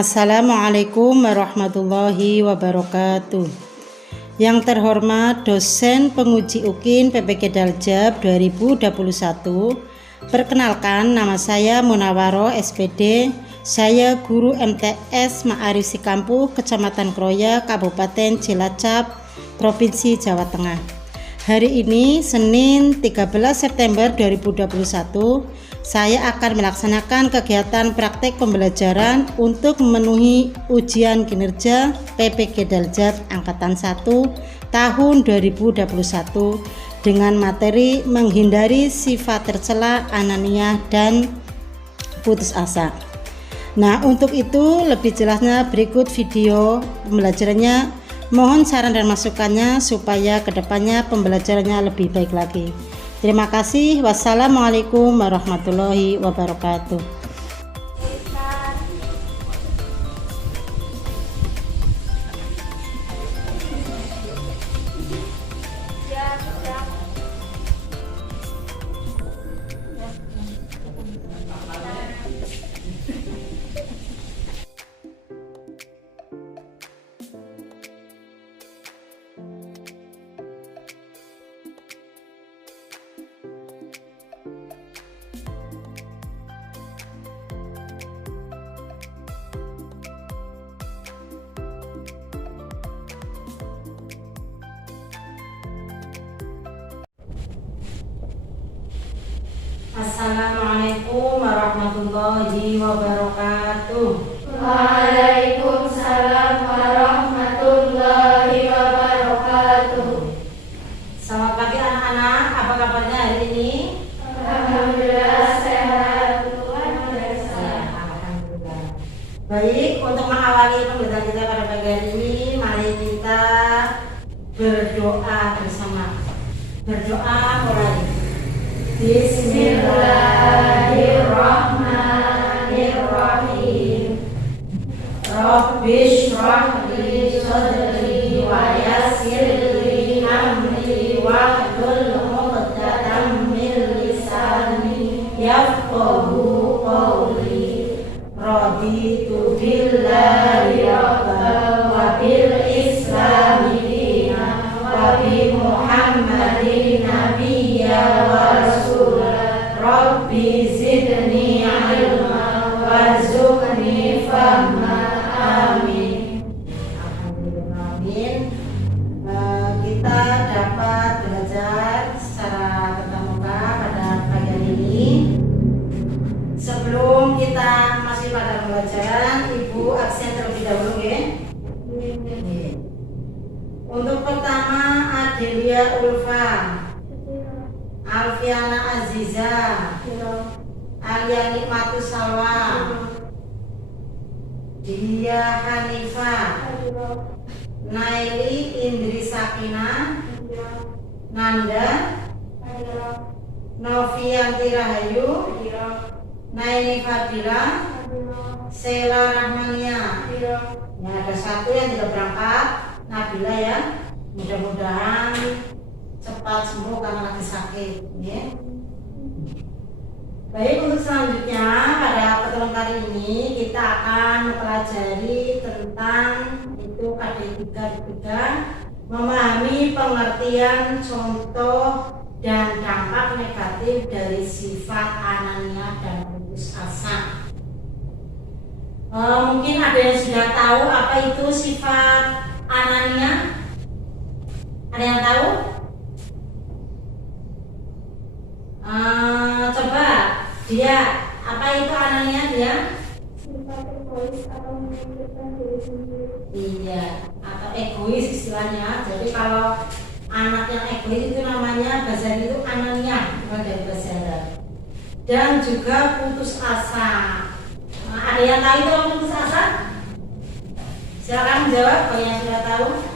Assalamualaikum warahmatullahi wabarakatuh. Yang terhormat dosen penguji UKIN PPG Daljab 2021. Perkenalkan, nama saya Munawaro SPD. Saya guru MTS Ma'arif Sikampuh, Kecamatan Kroya, Kabupaten Cilacap, Provinsi Jawa Tengah. Hari ini Senin 13 September 2021, saya akan melaksanakan kegiatan praktek pembelajaran untuk memenuhi ujian kinerja PPG Daljab Angkatan 1 tahun 2021 dengan materi menghindari sifat tercela, ananiah, dan putus asa. Nah, untuk itu lebih jelasnya berikut video pembelajarannya. Mohon saran dan masukannya supaya kedepannya pembelajarannya lebih baik lagi. Terima kasih. Wassalamualaikum warahmatullahi wabarakatuh. Assalamualaikum warahmatullahi wabarakatuh. Waalaikumsalam warahmatullahi wabarakatuh. Selamat pagi anak-anak, apa kabarnya hari ini? Alhamdulillah sehat. Alhamdulillah. Baik, untuk mengawali pembelajaran kita pada pagi hari ini, mari kita berdoa bersama. Berdoa mulai. Bismillahirrahmanirrahim. Rabbi shrah li sadri wa yassir li amri wahlul 'uqdatam min lisani yafqahu qawli. Raditu billahi rabban wa bil islami dinan wa bi Muhammadin nabiyyan wa Rabbi zidni ilma warzuqni fahma. Amin. Alhamdulillah. Amin. Kita dapat belajar secara tatap muka pada pagi hari ini. Sebelum kita masih pada pembelajaran, Ibu absen terlebih dahulu ya. Untuk pertama Adelia Ulfa, Alfiana Aziza, Alia Nikmatus Salwa, Dia Hanifah, Naili Indri Sakina, Nanda, Novianti Rahayu, Naini Fadila, Sheila Rahmania. Ya, ada satu yang tidak berangkat, Nabila ya. Mudah-mudahan cepat sembuh karena lagi sakit ya. Baik, untuk selanjutnya pada pertemuan kali ini kita akan mempelajari tentang itu KD3 memahami pengertian, contoh, dan dampak negatif dari sifat ananiah dan putus asa. Mungkin ada yang sudah tahu apa itu sifat ananiah? Ada yang tahu? Coba dia, apa itu ananiah dia? Sifat egois atau memikirkan diri sendiri. Iya, atau egois istilahnya. Jadi kalau anak yang egois itu namanya bahasa itu ananiah, bukan dari bahasa Arab. Dan juga putus asa. Ada yang tahu itu putus asa? Silakan menjawab kalau yang sudah tahu.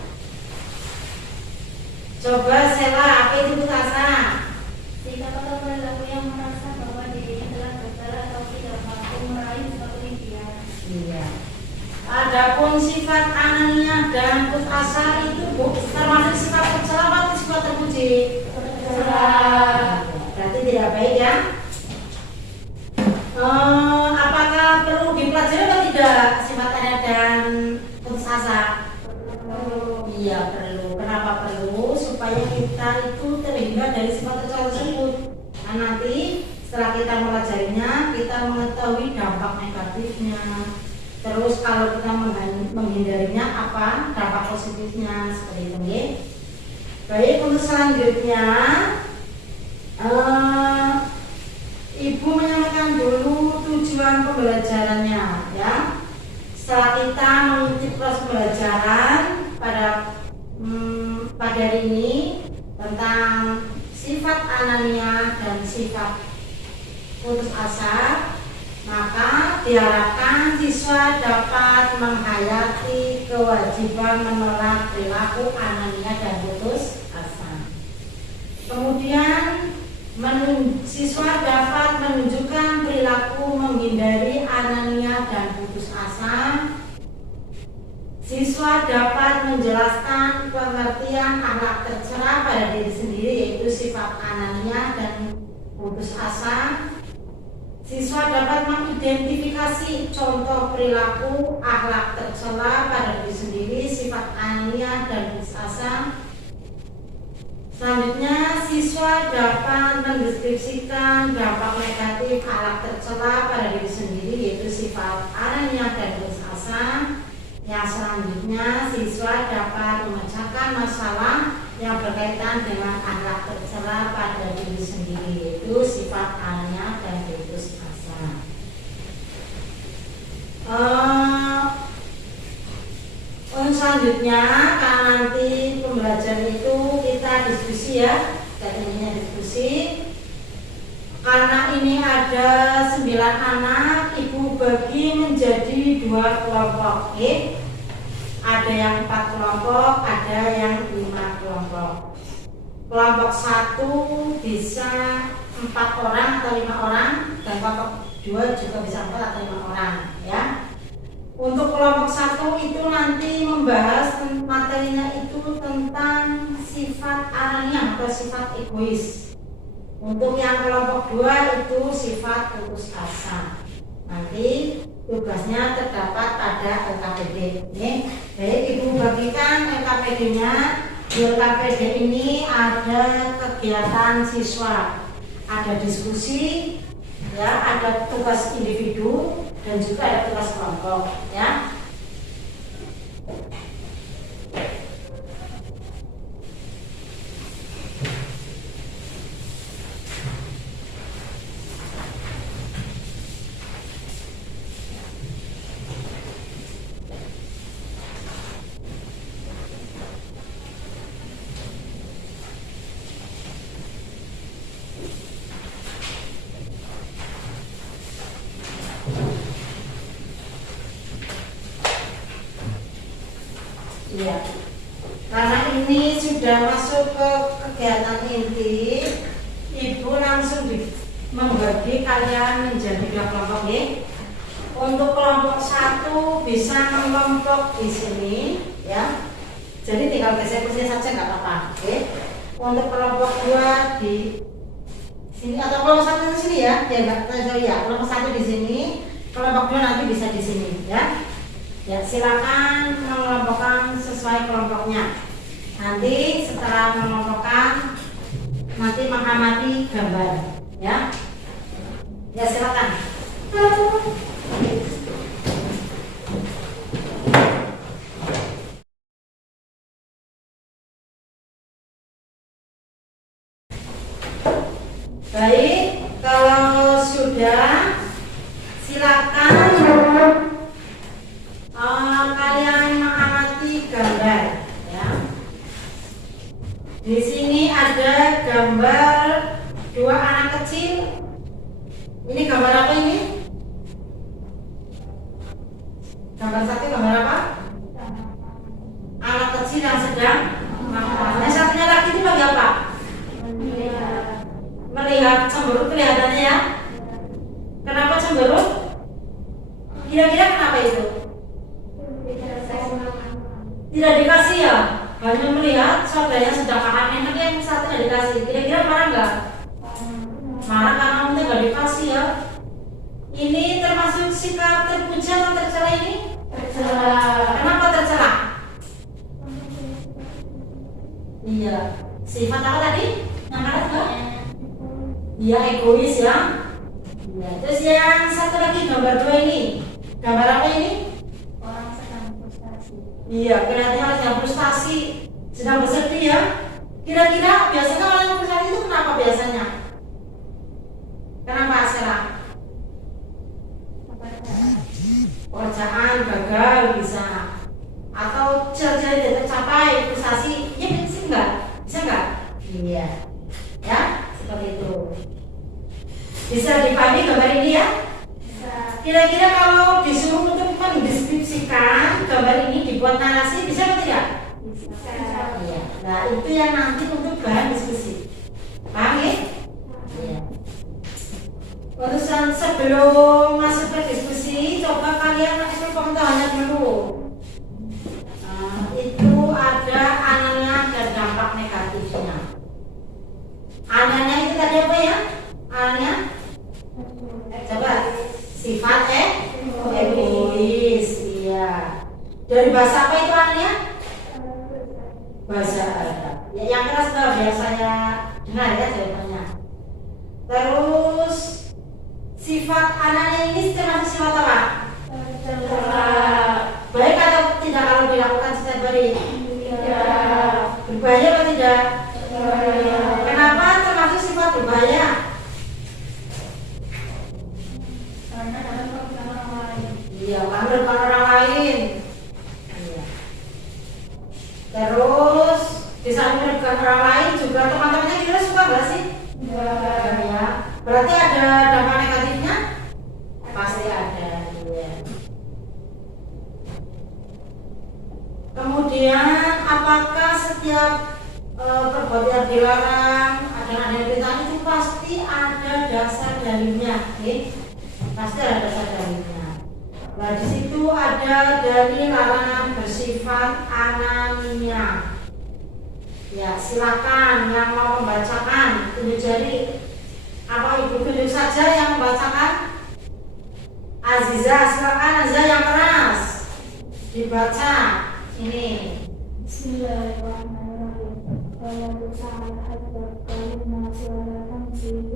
Coba Sheila, apa itu putus asa? Sikap atau perilaku yang merasa bahwa dirinya telah gagal atau tidak mampu meraih suatu impian. Iya. Adapun sifat ananiah dan putus asa itu termasuk sifat tercela atau sifat terpuji? Tercela. Berarti tidak baik ya. Apakah perlu dipelajari atau tidak sifat Iya perlu. Kenapa perlu? Supaya kita itu terhindar dari sifat tercela tersebut. Nah nanti setelah kita mempelajarinya, kita mengetahui dampak negatifnya. Terus kalau kita menghindarinya apa? Dampak positifnya seperti itu. Ya. Baik, untuk selanjutnya Ibu menyampaikan dulu tujuan pembelajarannya ya. Setelah kita mengikuti proses pembelajaran pada hari ini tentang sifat anania dan sifat putus asa, maka diharapkan siswa dapat menghayati kewajiban menolak perilaku anania dan putus asa. Kemudian siswa dapat menunjukkan perilaku menghindari anania dan putus asa. Siswa dapat menjelaskan pengertian akhlak tercela pada diri sendiri, yaitu sifat anania dan putus asa. Siswa dapat mengidentifikasi contoh perilaku akhlak tercela pada diri sendiri, sifat anania dan putus asa. Selanjutnya, siswa dapat mendeskripsikan dampak negatif akhlak tercela pada diri sendiri, yaitu sifat anania dan putus asa. Yang selanjutnya, siswa dapat memecahkan masalah yang berkaitan dengan akhlak tercela pada diri sendiri, yaitu sifat anania dan putus asa. Untuk selanjutnya, karena nanti pembelajaran itu kita diskusi ya, tekniknya diskusi. Karena ini ada 9 anak, Ibu bagi menjadi 2 kelompok. Ada yang 4 kelompok, ada yang 5 kelompok. Kelompok 1 bisa 4 orang atau 5 orang, dan kelompok 2 juga bisa 4 atau 5 orang ya. Untuk kelompok 1 itu nanti membahas materinya itu tentang sifat anania atau sifat egois. Untuk yang kelompok 2 itu sifat putus asa. Nanti tugasnya terdapat pada LKPD. Baik, Ibu bagikan LKPD-nya. Di LKPD ini ada kegiatan siswa, ada diskusi, ya, ada tugas individu dan juga ada tugas kelompok, ya. Iya. Karena ini sudah masuk ke kegiatan inti, Ibu langsung membagi kalian menjadi 2 kelompok ya. Untuk kelompok 1 bisa mengelompok di sini ya. Jadi tinggal geser kursinya saja nggak apa-apa. Oke. Untuk kelompok 2 di sini atau kelompok 1 di sini ya. Ya enggak tahu ya. Kelompok 1 di sini, kelompok 2 nanti bisa di sini ya. Ya, silakan mengelompokkan sesuai kelompoknya. Nanti setelah mengelompokkan, nanti mengamati gambar, ya. Ya, silakan. Baik, kalau sudah, silakan. Kalian mengamati gambar ya. Di sini ada gambar 2 anak kecil. Ini gambar apa ini? Gambar 1 gambar apa? Anak kecil yang sedang makan. Yang satunya lagi itu lagi apa? Melihat cemberut kelihatannya ya. Kenapa cemberut? Kira-kira kenapa itu? Tidak dikasih ya, hanya melihat saudaranya sedang makan enak yang satu tidak dikasih. Kira-kira marah nggak? Marah karena kamu tidak dikasih ya. Ini termasuk sikap terpuja atau tercela ini? Tercela. Kenapa tercela? Iya. Sifat apa tadi? Yang mana? Dia egois ya. Ya. Terus yang satu lagi gambar 2 ini. Gambar apa ini? Orang sedang frustasi. Iya, kelihatan sedang frustasi, sedang bersedih ya. Kira-kira biasanya orang yang frustasi itu kenapa biasanya? Kenapa Sarah? Pekerjaan gagal bisa, atau cita-cita tidak tercapai, frustasi, ya bisa nggak? Iya, ya seperti itu. Bisa dipahami gambar ini ya? Kira-kira kalau disuruh untuk mendeskripsikan gambar ini dibuat narasi bisa atau tidak? Bisa. Iya. Nah itu yang nanti untuk bahan diskusi. Paham ya? Iya. Urusan sebelum masuk ke diskusi, coba kalian eksplor pengetahuannya dulu. Itu ada ananya dan dampak negatifnya. Ananya itu tadi apa ya? Ananya? Coba. Sifat egois, iya. Dari bahasa apa itu annya? Bahasa Arab. Ya, yang keras biar saya dengar ya jawabannya. Terus sifat anaknya ini termasuk sifat apa? Baik atau tidak kalau dilakukan setiap hari? Berbahaya atau tidak? Kenapa termasuk sifat berbahaya? Iya, merugikan orang lain. Iya. Terus di saat merugikan orang lain juga teman-temannya kira suka nggak sih? Ya. Berarti ada dampak negatifnya? Pasti ada. Iya. Kemudian apakah setiap perbuatan yang dilarang ada perintah itu pasti ada dasar dalilnya? Pasti ada dasar dalilnya. Nah di situ ada dari larangan bersifat anania. Ya silakan yang mau membacakan tunjuk jari. Apa ibu tunjuk saja yang membacakan? Aziza silakan Aziza yang keras dibaca ini. Bismillahirrahmanirrahim. Wa ta'ala al-kalimah suaratan fil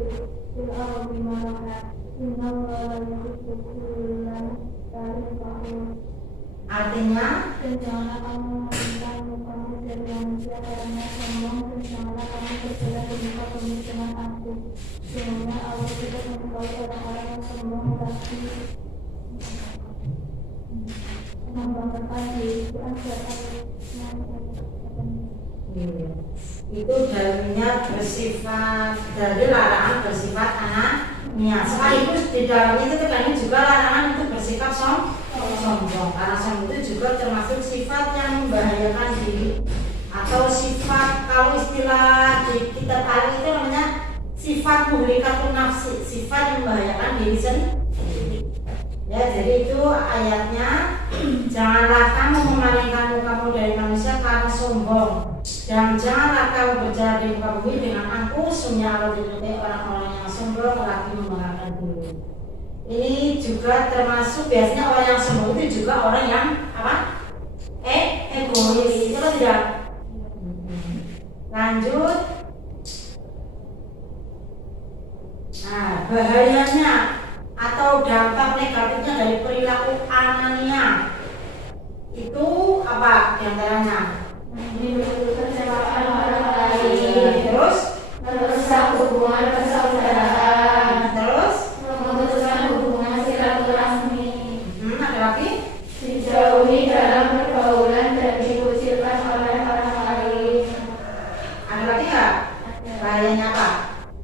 ardi maraha. Inna Allaha yuhibbu kulla mukhtalin fakhur. Artinya Dan janganlah kamu meminta mukamu dari manusia karena sombong, dan janganlah kamu berjalan di muka bumi dengan aku. Sehingga Allah tidak mengetahui orang-orang yang sombong tapi membanggakan diri di antara itu dalilnya bersifat dari larangan bersifat anaknya. Sekaligus di dalamnya itu terkandung juga larangan untuk bersikap sombong. Karena sombong itu juga termasuk sifat yang membahayakan diri atau sifat, kalau istilah di kitab Al itu namanya sifat muhlikatun nafsi, sifat yang membahayakan diri sendiri. Ya, jadi itu ayatnya, janganlah kamu memalingkan mukamu dari manusia karena sombong, dan janganlah kamu berjalan di muka bumi dengan angkuh, sungguhnya Allah dibenci orang-orang yang sombong lagi membanggakan diri. Ini juga termasuk biasanya orang yang sombong itu juga orang yang apa? Egois. Itu kan tidak. Lanjut. Nah, bahayanya atau dampak negatifnya dari perilaku anania itu apa diantaranya? kecewaan orang lain, Terus merusak hubungan persaudaraan, terus memutuskan hubungan silaturahmi, ada lagi? dijauhi dalam pergaulan dan dikucilkan oleh orang lain. Ada lagi nggak? Bahayanya apa?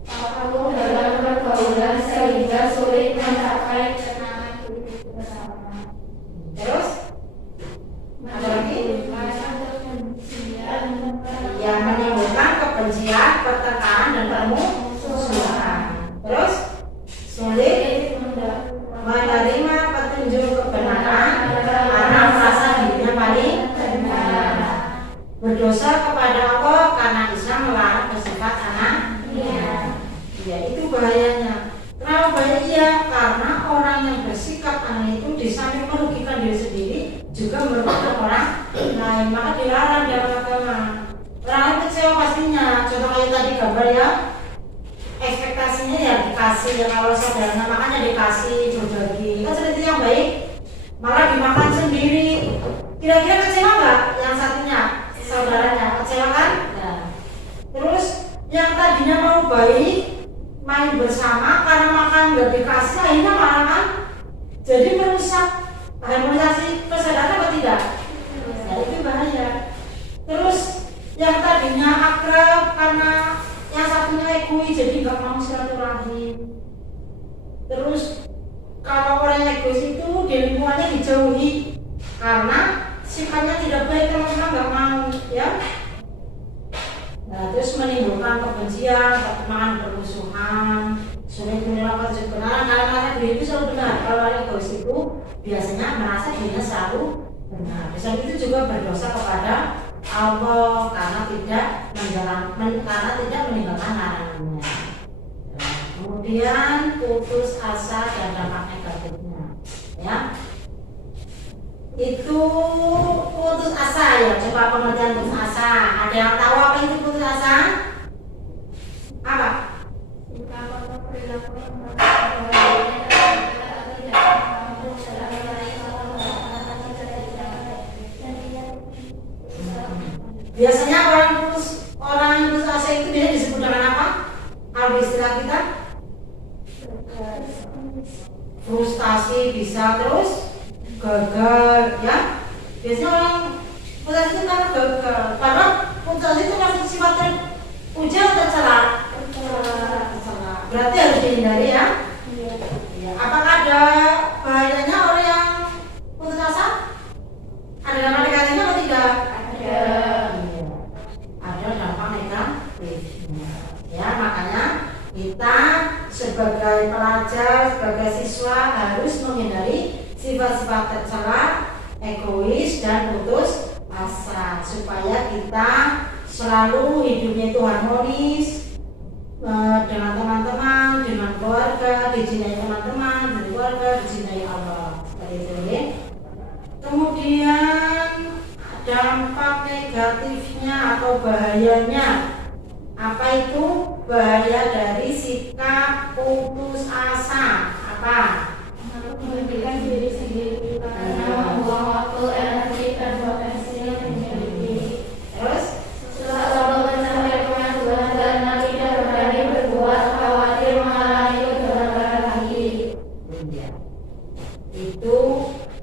Apapun dalam pergaulan sehingga sulit mencapai ketenangan hidup bersama. Terus ada lagi? Yang menimbulkan kebencian, pertengkaran dan permusuhan. Terus sulit menerima petunjuk kebenaran karena merasa dirinya paling benar. Berdosa kepada Allah karena Islam melarang bersifat anania. Ya itu bahayanya. Kenapa bahaya? Iya, karena orang yang bersikap aneh itu di samping merugikan diri sendiri juga merugikan orang lain, maka dilarang dalam agama. Orang lain kecewa pasti gambar ya, ekspektasinya ya dikasih ya, kalau saudaranya makannya dikasih, berbagi, kan seperti yang baik, malah dimakan sendiri. Kira-kira kecewa nggak yang satunya, saudaranya kecewa kan? Nah. Terus yang tadinya mau baik, main bersama, karena makan nggak dikasih, akhirnya malah kan jadi merusak harmonisasi kesadaran atau tidak? Nah, itu bahaya. Terus yang tadinya akrab karena yang satunya egois, jadi nggak mau silaturahim. Terus kalau orang egois itu di lingkungannya dijauhi karena sifatnya tidak baik, teman-teman nggak mau ya. Nah, terus menimbulkan kebencian, pertemanan, permusuhan, sulit menerapkan kebenaran karena diri itu selalu benar. Kalau orang egois itu biasanya merasa dirinya selalu benar. Dan itu juga berdosa kepada Allah karena tidak meninggalkan larangannya. Kemudian putus asa dan dampak negatifnya, ya. Itu putus asa ya. Coba pengertian putus asa. Ada yang tahu apa itu putus asa? Apa? Sikap atau perilaku yang biasanya orang yang putus asa itu dia disebut dengan apa? Kalau istilah kita frustasi, bisa, terus gagal ya. Biasanya orang putus asa itu kan gagal, karena putus asa itu masuk sifatnya ujian atau tercela. Berarti harus dihindari ya. Apakah ada bahayanya orang yang putus asa? Ada dampak negatifnya atau tidak? Ada dampak negatifnya. Ya, makanya kita sebagai pelajar, sebagai siswa harus menghindari sifat-sifat tercela, egois dan putus asa supaya kita selalu hidupnya itu harmonis dengan teman-teman, dengan keluarga, dicintai teman-teman, dengan keluarga, dicintai Allah. Seperti itu ya. Kemudian dampak negatifnya atau bahayanya, apa itu bahaya dari sikap putus asa? Apa? menghentikan diri sendiri karena membuang waktu, energi, dan potensi yang dimiliki. Terus? Selalu mencari pengaduan karena tidak berani berbuat, khawatir mengalami kegagalan lagi. Itu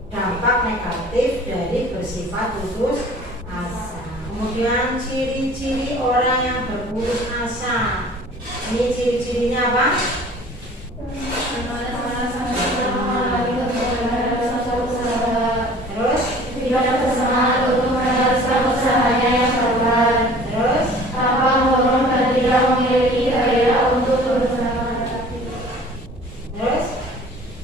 dampak negatif dari bersifat putus asa. Kemudian ciri-ciri orang yang berputus asa. Ini ciri-cirinya apa? Terus? Tidak bersemangat untuk meneruskan usahanya yang sabar. Terus? Tanpa hormon dan tidak memiliki gairah untuk berusaha. Terus?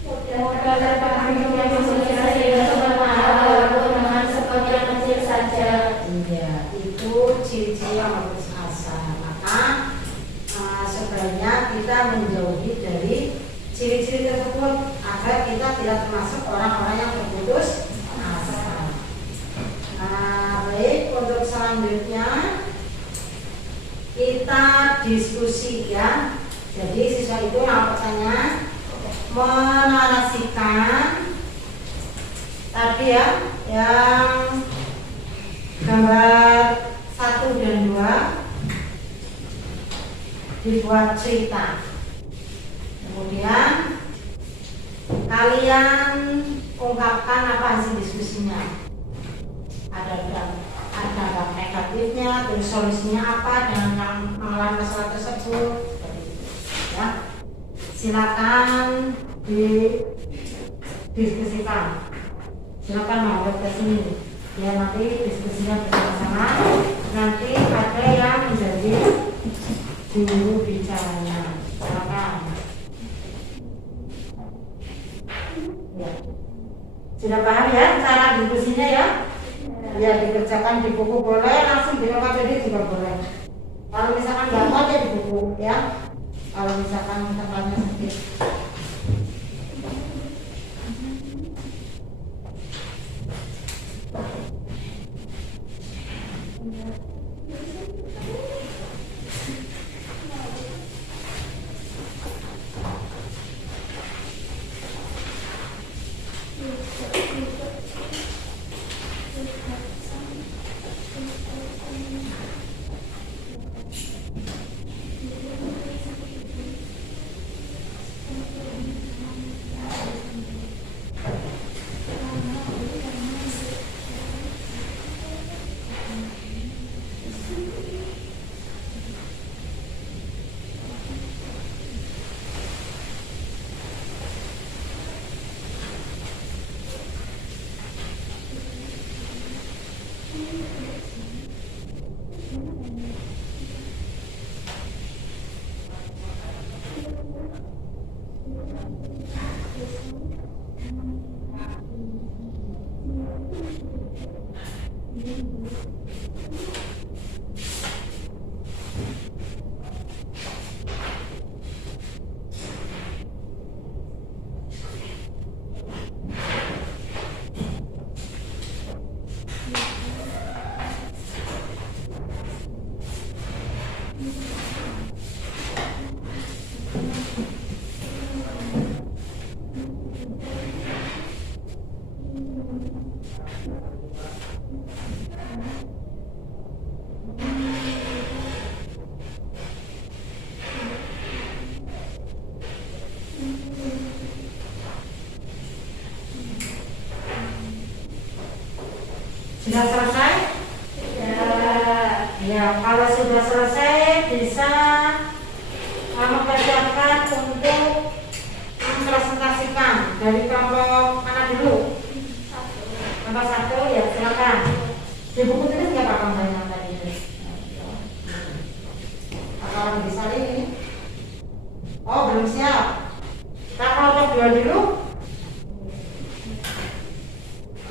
Mudah terpahami yang berpikir sehingga cepat marah walaupun dengan sebab yang kecil saja. Iya, itu ciri-ciri yang putus asa. Maka sebaiknya kita menjauhi dari ciri-ciri tersebut agar kita tidak termasuk orang-orang yang berputus asa. Baik, untuk selanjutnya kita diskusi ya. Jadi siswa itu yang pertanyaan menarasikan tadi ya, yang gambar 1 dan 2 dibuat cerita. Kemudian kalian ungkapkan apa hasil diskusinya. Ada dampak negatifnya, terus solusinya apa dengan yang mengalami masalah tersebut. Seperti itu. Ya, silakan didiskusikan. Silakan menghadap ke sini. Ya, nanti diskusinya bersama-sama. Nanti ada yang menjadi juru bicaranya. Silakan. Ya. Sudah paham ya cara diskusinya ya? Ya, dikerjakan di buku boleh, langsung di OKPD juga boleh. Kalau misalkan nggak tahu ya di buku ya. Kalau misalkan tempatnya sedikit. Sudah selesai? Ya, kalau sudah selesai bisa mempersiapkan untuk mempresentasikan dari kelompok mana dulu? Kelompok 1 ya, silakan. Di buku tulis nggak apa-apa banyak tadi itu. Apa bisa ini? Oh, belum siap. Kita kelompok 2 dulu.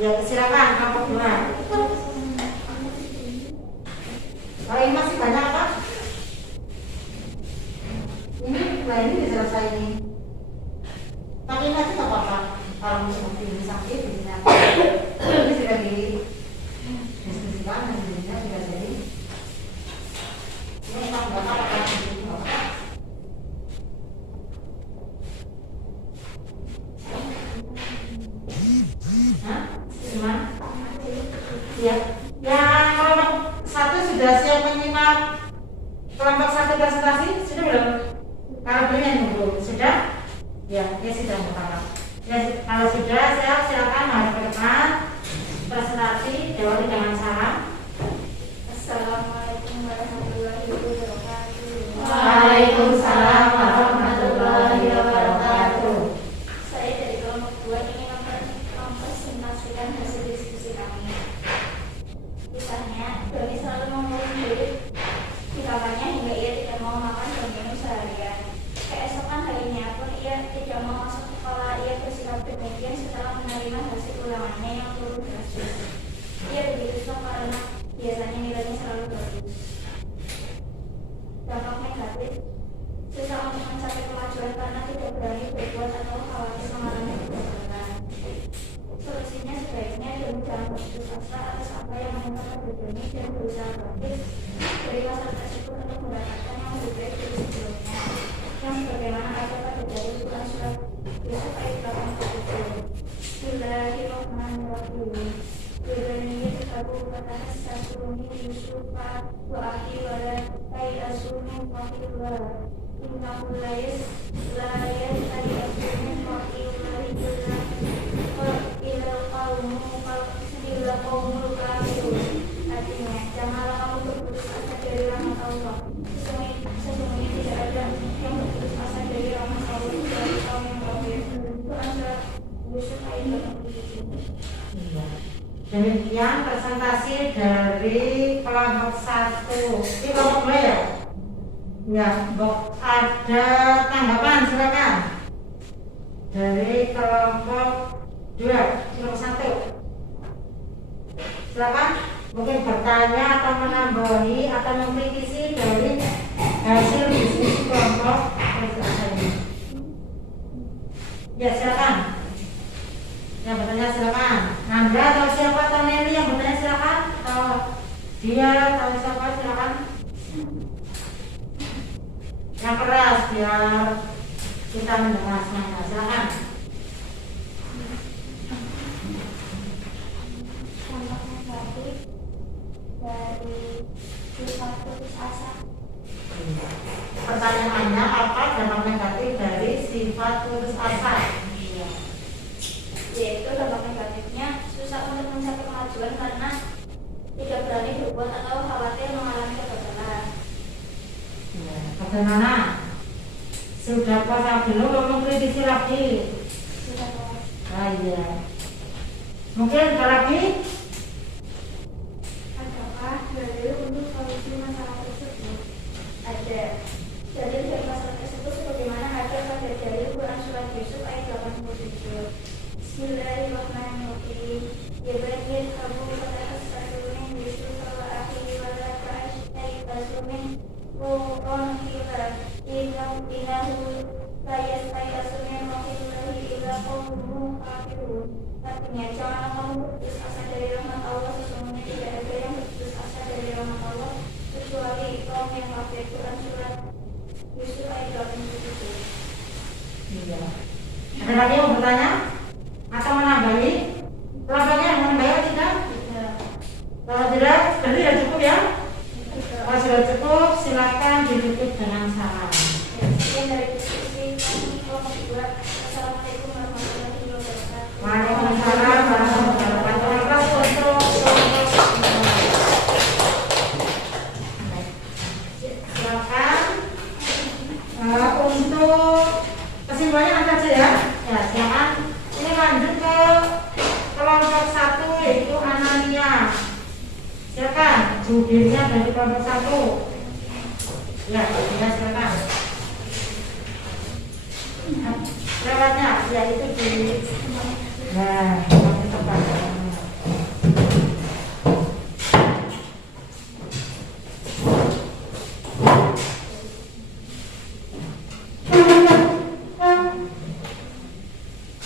Ya, silakan kelompok 2. Oh, ini masih banyak apa? Ini diselesai ini. Tapi ini aja nggak apa-apa. Kalau misalnya ini sakit, bisa. Ini sudah didiskusikan dan sudah jadi. Ini nggak apa-apa. Cuma? Ya. Yang kelompok 1 sudah siap menyimak kelompok 1 presentasi? Sudah belum? Kalau belum yang nunggu. Sudah? Ya sudah Bapak. Ya, kalau sudah silakan maju ke depan presentasi, jawab dengan salam. Assalamualaikum warahmatullahi wabarakatuh. Waalaikumsalam warahmatullahi wabarakatuh. Saya dari kelompok 2 ingin mempresentasikan hasil diskusi kami. Kisahnya, Doni selalu mengurung diri di kamarnya hingga ia tidak mau makan dan minum seharian. Keesokan harinya pun ia tidak mau masuk sekolah. Ia bersikap demikian setelah menerima hasil ulangannya yang turun drastis. Ia begitu shock karena biasanya nilainya selalu bagus. Dampak negatif, susah untuk mencapai kemajuan karena tidak berani berbuat atau khawatir mengalami kegagalan. Solusinya sebaiknya Doni jangan berputus asa atas apa yang menimpa pada Doni dan berusaha bangkit dari masalah tersebut untuk mendapatkan yang lebih baik dari sebelumnya. Yang sebagaimana ada pada dari Quran surat Yusuf ayat 87. Bismillahirrahmanirrahim. Bidaniyat aku kata sasuni Yusufa wa akhi wa la kai asumin waqillah. Innahu layas kai asumin waqillah ilal qawmul kafirun. Artinya, janganlah kamu berputus asa dari rahmat Allah. Sesungguhnya tidak ada yang berputus asa dari rahmat Allah dari kaum yang kafir. Quran surat Yusuf ayat 87. Demikian presentasi dari kelompok 1. Ini kelompok 2 ya? Ya, ada tanggapan silakan. Dari kelompok 2, kelompok 1. Silakan mungkin bertanya atau menambahi atau mengkritisi dari hasil diskusi kelompok ini. Ya, silakan. Yang bertanya silakan. Nanda atau siapa atau Nelly yang bertanya silakan. Atau dia atau siapa silakan. Yang keras biar kita mendengar semuanya. Silakan. Dampak negatif dari sifat putus asa. Pertanyaannya apa dampak negatif dari sifat putus asa? Yaitu dampak negatifnya susah untuk mencapai kemajuan karena tidak berani berbuat atau khawatir mengalami kegagalan. Ya, bagaimana? Sudah puasa belum mau kritisi lagi? Sudah puas. Ah, iya. Mungkin ada lagi? Adakah dalil untuk solusi masalah tersebut? Ada. Dalil dari masalah tersebut sebagaimana ada pada dalil Quran surat Yusuf ayat 87. Bismillahirrahmanirrahim. Ya baniyat kamu kata asasuni Inahu la yastai'asu min rahmatillahi illa qaumun kafirun. Artinya, janganlah kamu berputus asa dari rahmat Allah, sesungguhnya tidak ada yang berputus asa dari rahmat Allah kecuali kaum yang kafir. Quran surat Yusuf ayat 87. Iya. Ada lagi yang mau bertanya atau menambahi? Pelajarannya mau menambah atau tidak? Kalau tidak, berarti sudah cukup ya. Kalau sudah cukup, silakan ditutup dengan salam. Sekian dari diskusi kami kelompok 2. Assalamualaikum warahmatullahi wabarakatuh. Waalaikumsalam warahmatullahi wabarakatuh. Kelas untuk silakan untuk kesimpulannya nanti aja ya. Ya silakan. Ini lanjut ke kelompok 1 yaitu Anania. Silakan jubirnya dari kelompok 1. Ya, silakan. Lewatnya ya itu di di tempat.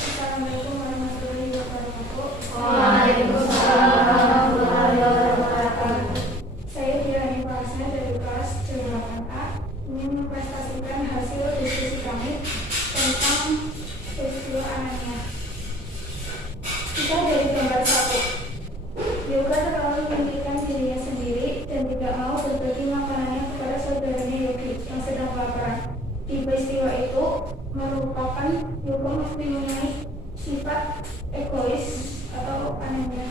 Assalamualaikum warahmatullahi wabarakatuh. Waalaikumsalam warahmatullahi wabarakatuh. Saya Diani Farsna dari kelas C8A ingin mempresentasikan hasil diskusi kami tentang peristiwa Anania. Kita dari gambar 1. Yoga terlalu memikirkan dirinya sendiri dan tidak mau berbagi makanannya kepada saudaranya Yogi yang sedang kelaparan. Di peristiwa itu merupakan Yoga mempunyai sifat egois atau Anania.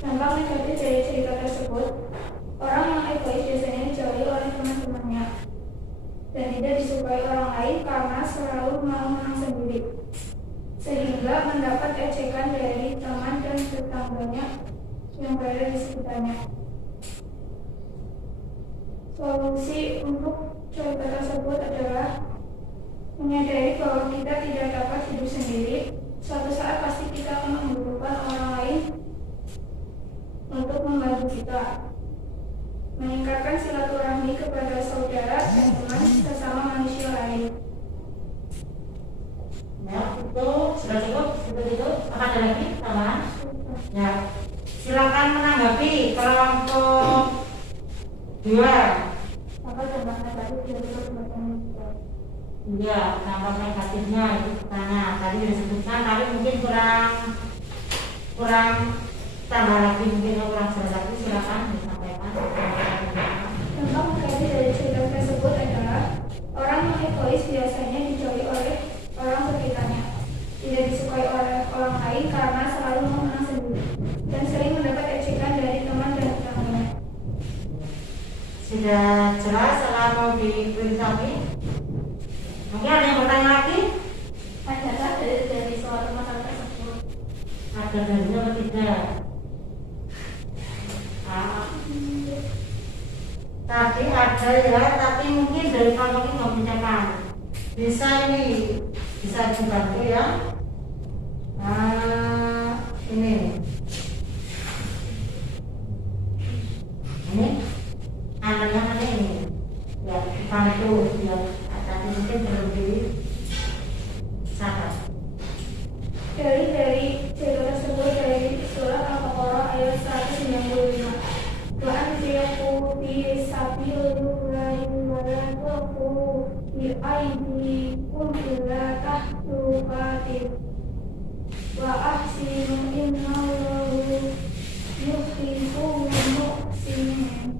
Dampak negatif dari cerita tersebut, orang yang egois biasanya dijauhi oleh teman-temannya dan tidak disukai orang lain karena selalu mau menang sendiri, sehingga mendapat ejekan dari teman dan tetangganya yang berada di sekitarnya. Solusi untuk cerita tersebut adalah menyadari bahwa kita tidak dapat hidup sendiri. Suatu saat pasti kita akan membutuhkan orang lain untuk membantu kita. Meningkatkan silaturahmi kepada saudara dan teman sesama manusia lain. Ya, itu sudah cukup. Itu. Apa ada lagi tambahan? Ya, silakan menanggapi kelompok 2. Apa dampak negatif dari perbuatan kita? Iya, dampak negatifnya itu pertanyaan tadi disebutkan, tapi mungkin kurang tambah lagi, mungkin kurang jelas lagi. Silakan disampaikan. Dampak negatif dari cerita tersebut adalah orang yang egois biasanya dijauhi oleh orang sekitarnya, tidak disukai oleh orang lain karena selalu mau menang sendiri, dan sering mendapat ejekan dari teman dan tetangganya. Sudah jelas, kalau mau diulangi? Mungkin ada yang bertanya lagi? Adakah dari suatu masalah tersebut? Ada dalilnya atau tidak? Tadi ada ya, tapi mungkin dari kelompok ini nggak mencapai. Bisa dibantu ya. Ini anaknya mana ini? Ya, dibantu ya. Tadi mungkin belum dicatat. Dari cerita tersebut dari surat Al-Baqarah ayat 195. Wa anfiqu fi sabilillahi wa la tulqu bi aydikum ila tahlukatin wa ahsinu innallaha yuhibbul muhsinin.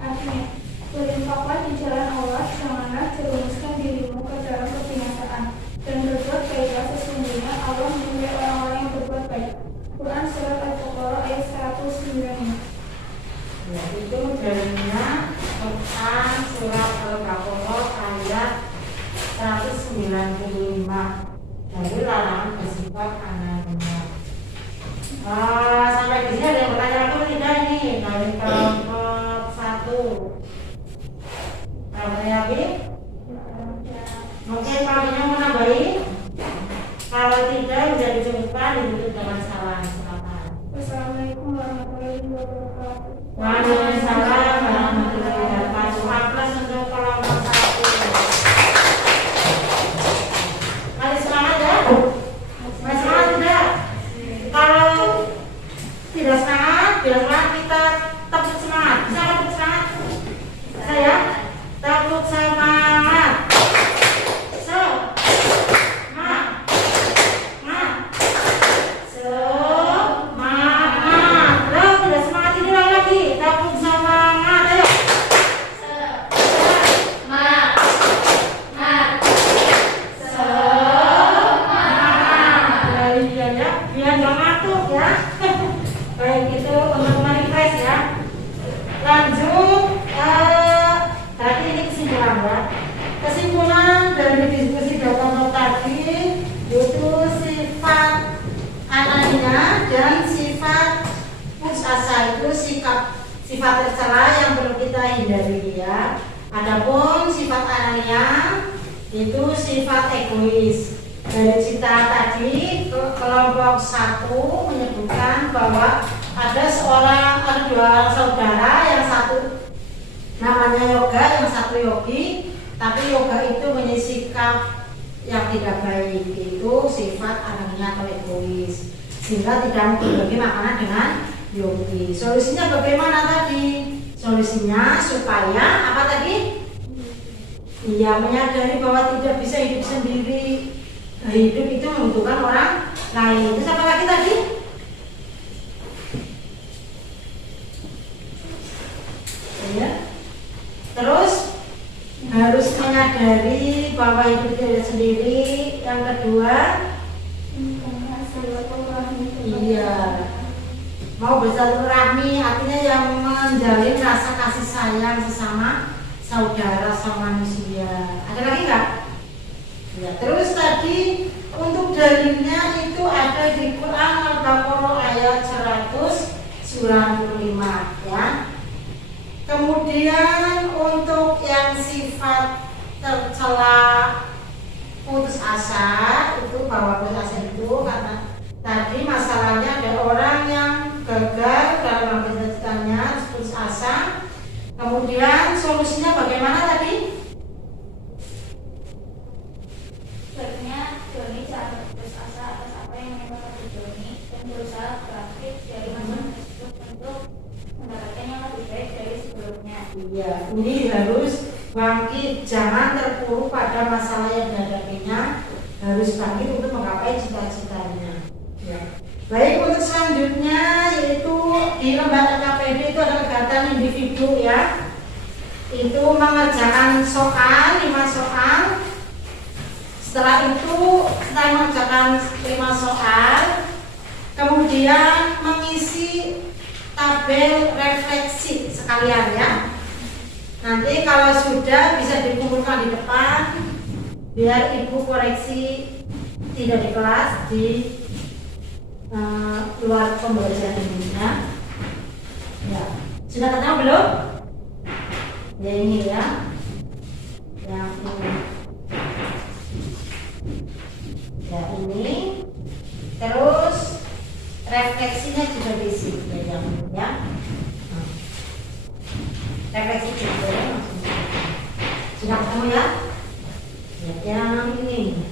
Artinya, berinfaklah di jalan Allah, janganlah jerumuskan dirimu ke dalam kebinasaan, dan berbuat baiklah, sesungguhnya Allah menyukai orang-orang yang berbuat baik. Quran surat Al-Baqarah ayat 195. Ya, itu dalilnya Quran surat Al-Baqarah ayat 195. Jadi larangan bersifat anaknya. Sampai di sini ada yang bertanya lagi atau tidak ini dari kelompok 1? Ada lagi? Mungkin kalau ini mau nambahi? Kalau tidak bisa dicukupkan ditutup dengan salam. Silakan. Wassalamualaikum warahmatullahi wabarakatuh. Waalaikumsalam warahmatullahi wabarakatuh. Plus untuk biarlah kita tepuk semangat. Bisa tepuk semangat? Saya tepuk semangat. Kesimpulan dari diskusi dokter tadi itu sifat anania dan sifat putus asa itu sifat tercela yang perlu kita hindari ya. Adapun sifat anania itu sifat egois. Dari cerita tadi kelompok 1 menyebutkan bahwa ada dua saudara, yang satu namanya Yoga, yang satu Yogi. Tapi yoga itu menyikap yang tidak baik, itu sifat anania atau egois, sehingga tidak berbagi makanan dengan yogi. Solusinya bagaimana tadi? Solusinya supaya apa tadi? Iya, menyadari bahwa tidak bisa hidup sendiri. Hidup itu membutuhkan orang lain. Terus apa lagi tadi? Ya. Terus harus menyadari bahwa hidup tidak sendiri. Yang kedua, iya, mau bersilaturahmi, artinya yang menjalin rasa kasih sayang sesama saudara, sama manusia. Ada lagi nggak? Ya, terus tadi untuk dalilnya itu ada di Quran Al-Baqarah ayat 195 ya. Kemudian untuk yang sifat tercela putus asa, itu bahwa putus asa itu karena tadi masalahnya ada orang yang gagal dalam mengambil cita-citanya, putus asa. Kemudian solusinya bagaimana tadi? Sebenarnya Joni jangan putus asa atas apa yang menimpa Joni dan berusaha bangkit dari masalah tersebut untuk mendapatkan yang lebih baik dari sebelumnya. Iya, ini harus bangkit, jangan terpuruk pada masalah yang dihadapinya, harus bangkit untuk menggapai cita-citanya. Ya. Baik, untuk selanjutnya yaitu di lembaga KPD itu ada kegiatan individu ya. Itu mengerjakan soal, 5 soal. Setelah mengerjakan 5 soal, kemudian mengisi tabel refleksi sekalian ya. Nanti kalau sudah bisa dikumpulkan di depan biar ibu koreksi, tidak di kelas, di luar pembelajaran ini ya. Ya, sudah ketemu belum? Ya ini ya, yang ini. Ya ini. Terus refleksinya juga diisi ya, ya. Refleksi juga ya. Sudah ketemu ya? Ya, yang ini.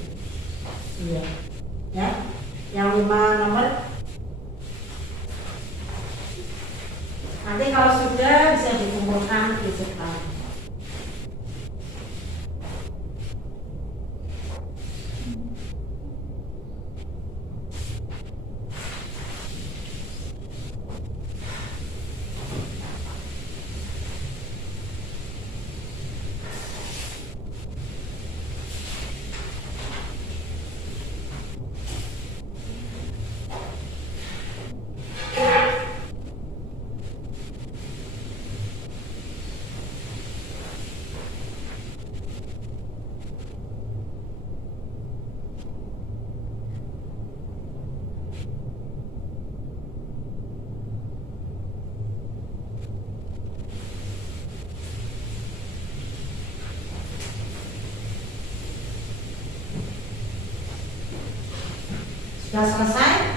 Iya. Ya. Yang 5 nomor. Nanti kalau sudah bisa dikumpulkan di depan. Sudah selesai?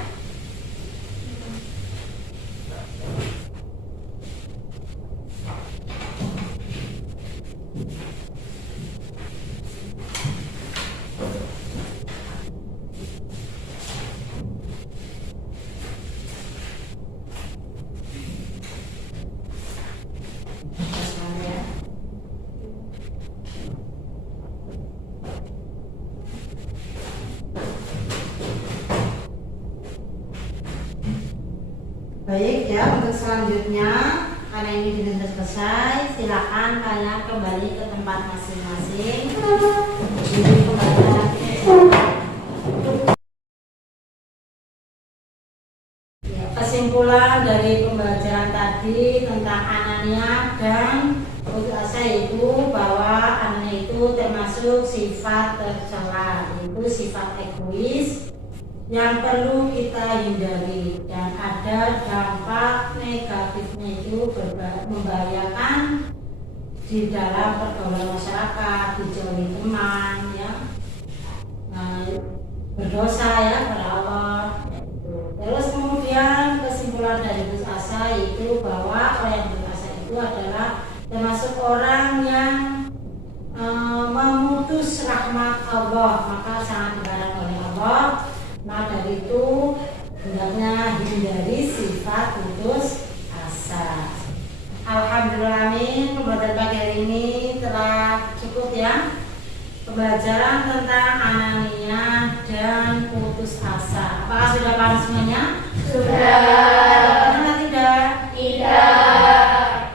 Baik ya, untuk selanjutnya karena ini sudah selesai, silakan kalian kembali ke tempat masing-masing. Jadi pembelajaran ya, kesimpulan dari pembelajaran tadi tentang Anania dan putus asa itu bahwa Anania itu termasuk sifat tercela, yaitu sifat egois yang perlu kita hindari, dan ada dampak negatifnya itu membahayakan di dalam pergaulan masyarakat, dijauhi teman, ya, berdosa ya kepada Allah. Terus kemudian kesimpulan dari putus asa itu bahwa orang yang putus asa itu adalah termasuk orang yang memutus rahmat Allah, maka sangat dilarang oleh Allah. Nah dari itu hendaknya hindari sifat putus asa. Alhamdulillah, pembelajaran pagi hari ini telah cukup ya. Pembelajaran tentang Anania dan putus asa. Apakah sudah paham semuanya? Sudah. Atau tidak? Tidak.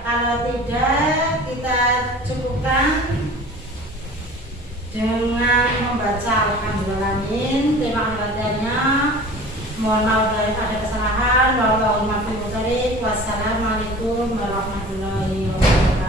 Kalau tidak, kita cukupkan dengan membaca Alhamdulillahirrahmanirrahim. Tema pembelajarannya, mohon maaf dari ada kesalahan. Wassalamualaikum warahmatullahi wabarakatuh.